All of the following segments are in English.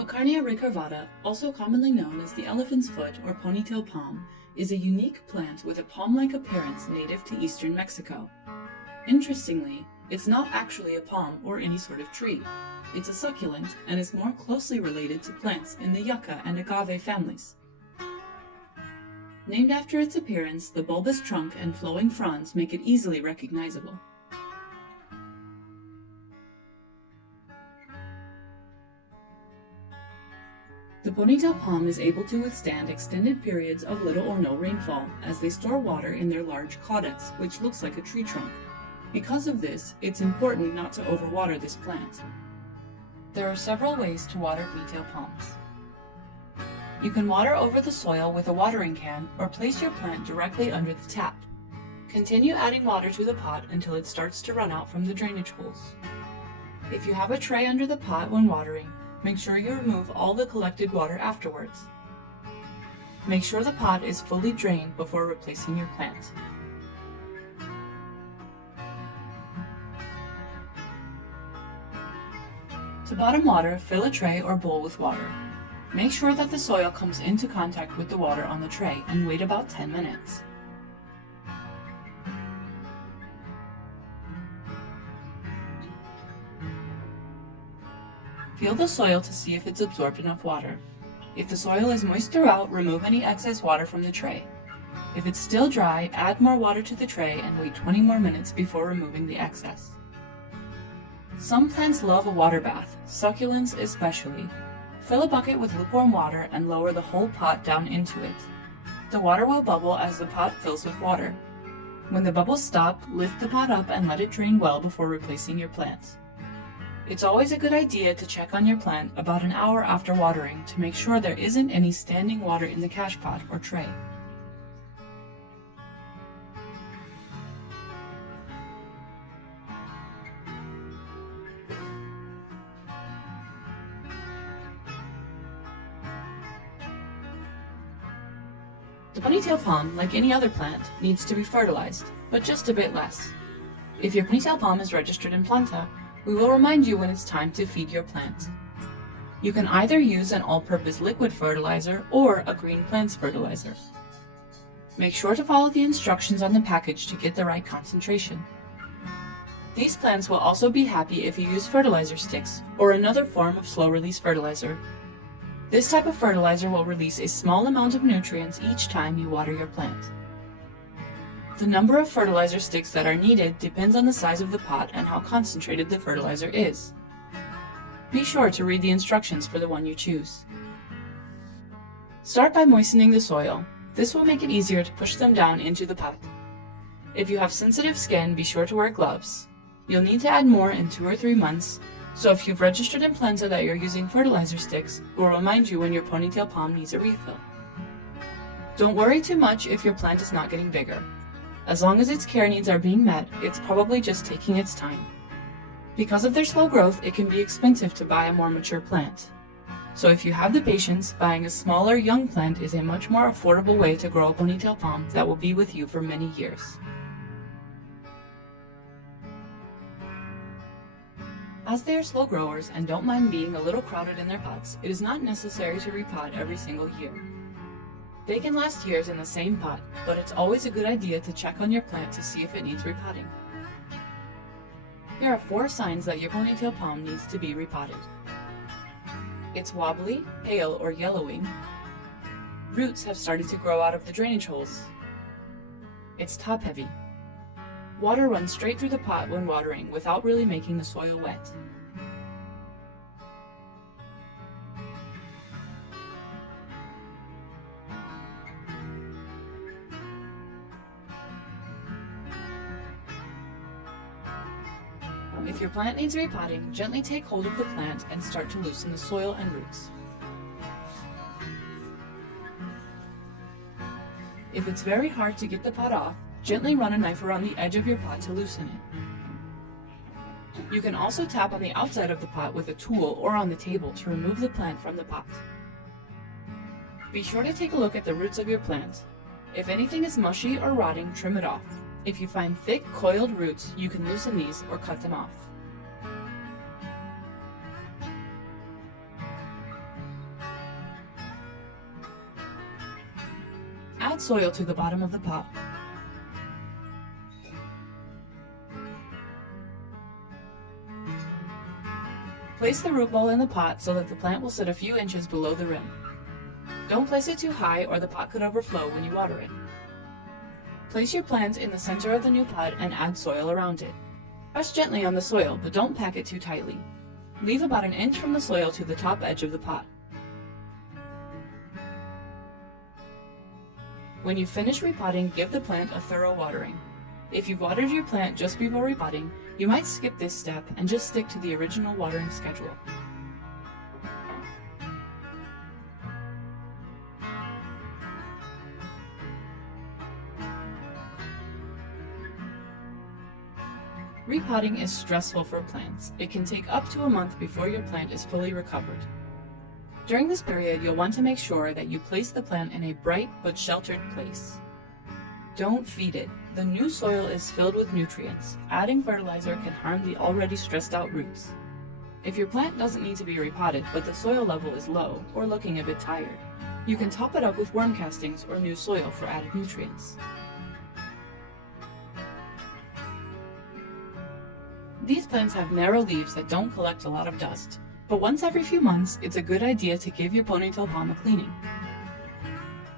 Pocarnia recurvata, also commonly known as the elephant's foot or ponytail palm, is a unique plant with a palm-like appearance native to eastern Mexico. Interestingly, it's not actually a palm or any sort of tree. It's a succulent and is more closely related to plants in the yucca and agave families. Named after its appearance, the bulbous trunk and flowing fronds make it easily recognizable. The ponytail palm is able to withstand extended periods of little or no rainfall, as they store water in their large caudex, which looks like a tree trunk. Because of this, it's important not to overwater this plant. There are several ways to water ponytail palms. You can water over the soil with a watering can or place your plant directly under the tap. Continue adding water to the pot until it starts to run out from the drainage holes. If you have a tray under the pot when watering, make sure you remove all the collected water afterwards. Make sure the pot is fully drained before replacing your plant. To bottom water, fill a tray or bowl with water. Make sure that the soil comes into contact with the water on the tray and wait about 10 minutes. Feel the soil to see if it's absorbed enough water. If the soil is moist throughout, remove any excess water from the tray. If it's still dry, add more water to the tray and wait 20 more minutes before removing the excess. Some plants love a water bath, succulents especially. Fill a bucket with lukewarm water and lower the whole pot down into it. The water will bubble as the pot fills with water. When the bubbles stop, lift the pot up and let it drain well before replacing your plant. It's always a good idea to check on your plant about an hour after watering to make sure there isn't any standing water in the cache pot or tray. The ponytail palm, like any other plant, needs to be fertilized, but just a bit less. If your ponytail palm is registered in Planta, we will remind you when it's time to feed your plant. You can either use an all-purpose liquid fertilizer or a green plants fertilizer. Make sure to follow the instructions on the package to get the right concentration. These plants will also be happy if you use fertilizer sticks or another form of slow-release fertilizer. This type of fertilizer will release a small amount of nutrients each time you water your plant. The number of fertilizer sticks that are needed depends on the size of the pot and how concentrated the fertilizer is. Be sure to read the instructions for the one you choose. Start by moistening the soil. This will make it easier to push them down into the pot. If you have sensitive skin, be sure to wear gloves. You'll need to add more in 2 or 3 months, so if you've registered in Planta that you're using fertilizer sticks, we'll remind you when your ponytail palm needs a refill. Don't worry too much if your plant is not getting bigger. As long as its care needs are being met, it's probably just taking its time. Because of their slow growth, it can be expensive to buy a more mature plant. So if you have the patience, buying a smaller young plant is a much more affordable way to grow a ponytail palm that will be with you for many years. As they are slow growers and don't mind being a little crowded in their pots, it is not necessary to repot every single year. They can last years in the same pot, but it's always a good idea to check on your plant to see if it needs repotting. Here are 4 signs that your ponytail palm needs to be repotted. It's wobbly, pale, or yellowing. Roots have started to grow out of the drainage holes. It's top-heavy. Water runs straight through the pot when watering without really making the soil wet. If your plant needs repotting, gently take hold of the plant and start to loosen the soil and roots. If it's very hard to get the pot off, gently run a knife around the edge of your pot to loosen it. You can also tap on the outside of the pot with a tool or on the table to remove the plant from the pot. Be sure to take a look at the roots of your plant. If anything is mushy or rotting, trim it off. If you find thick, coiled roots, you can loosen these or cut them off. Add soil to the bottom of the pot. Place the root ball in the pot so that the plant will sit a few inches below the rim. Don't place it too high or the pot could overflow when you water it. Place your plant in the center of the new pot and add soil around it. Press gently on the soil, but don't pack it too tightly. Leave about an inch from the soil to the top edge of the pot. When you finish repotting, give the plant a thorough watering. If you've watered your plant just before repotting, you might skip this step and just stick to the original watering schedule. Repotting is stressful for plants. It can take up to a month before your plant is fully recovered. During this period, you'll want to make sure that you place the plant in a bright but sheltered place. Don't feed it. The new soil is filled with nutrients. Adding fertilizer can harm the already stressed out roots. If your plant doesn't need to be repotted, but the soil level is low or looking a bit tired, you can top it up with worm castings or new soil for added nutrients. These plants have narrow leaves that don't collect a lot of dust, but once every few months, it's a good idea to give your ponytail palm a cleaning.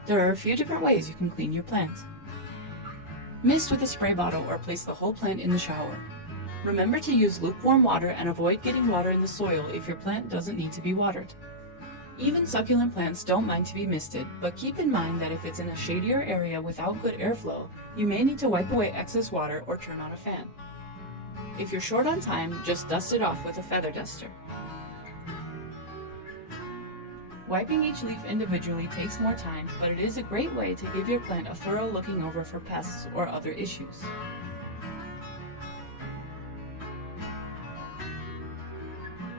There are a few different ways you can clean your plant. Mist with a spray bottle or place the whole plant in the shower. Remember to use lukewarm water and avoid getting water in the soil if your plant doesn't need to be watered. Even succulent plants don't mind to be misted, but keep in mind that if it's in a shadier area without good airflow, you may need to wipe away excess water or turn on a fan. If you're short on time, just dust it off with a feather duster. Wiping each leaf individually takes more time, but it is a great way to give your plant a thorough looking over for pests or other issues.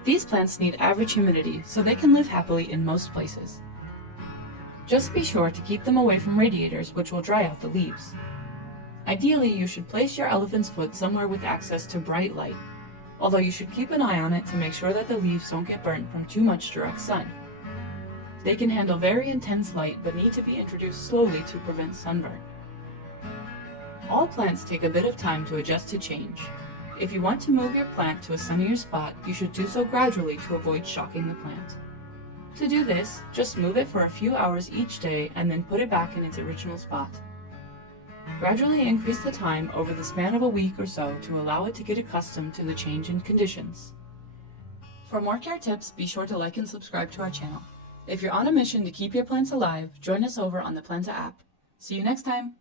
These plants need average humidity, so they can live happily in most places. Just be sure to keep them away from radiators, which will dry out the leaves. Ideally, you should place your elephant's foot somewhere with access to bright light, although you should keep an eye on it to make sure that the leaves don't get burnt from too much direct sun. They can handle very intense light but need to be introduced slowly to prevent sunburn. All plants take a bit of time to adjust to change. If you want to move your plant to a sunnier spot, you should do so gradually to avoid shocking the plant. To do this, just move it for a few hours each day and then put it back in its original spot. Gradually increase the time over the span of a week or so to allow it to get accustomed to the change in conditions. For more care tips, be sure to like and subscribe to our channel. If you're on a mission to keep your plants alive, join us over on the Planta app. See you next time!